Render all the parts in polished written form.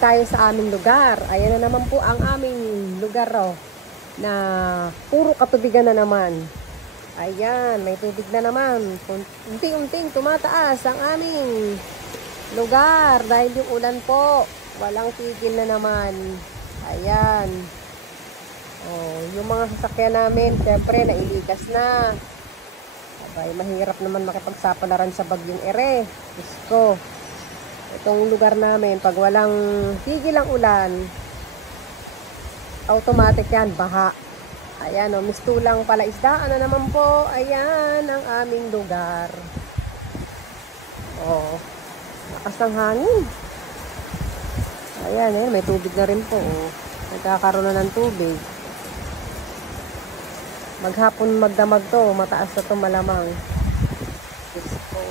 tayo sa aming lugar. Ayan na naman po ang aming lugar na puro katubigan na naman. Ayan, may tubig na naman. Unti-unting tumataas ang aming lugar dahil yung ulan po. Walang tigil na naman. Ayan. Yung mga sasakyan namin, syempre, nailikas na. Abay, mahirap naman makipagsapalaran sa bagyong ere. Diyos ko. Itong lugar namin, pag walang tigil ang ulan, automatic yan, baha. Ayan, mistulang palaisdaan na naman po. Ayan, ang aming lugar. Lakas ng hangin. Ayan, may tubig na rin po. Nagkakaroon na ng tubig. Maghapon magdamag to, mataas na to malamang. Diyos ko.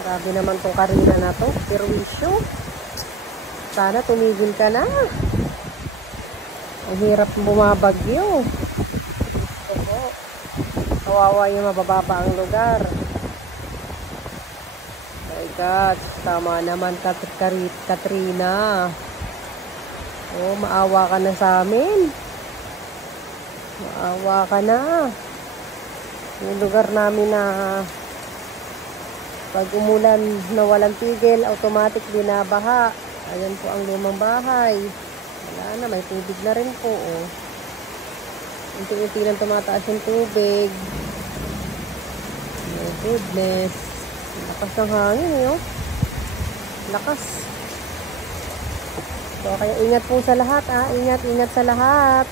Grabe naman tong karina na to. Perwisyo. Sana tumigil ka na. Ang hirap bumabagyo. Kawawa yung mabababa ang lugar. My God. Tama naman, Katrina. Maawa ka na sa amin. Maawa ka na. Yung lugar namin na pag umulan na walang tigil, automatic binabaha. Ayan po ang lumang bahay. Wala na, may tubig na rin po. Unti-unti lang tumataas yung tubig. My goodness. Lakas ng hangin, lakas. So, kaya ingat po sa lahat, ingat sa lahat.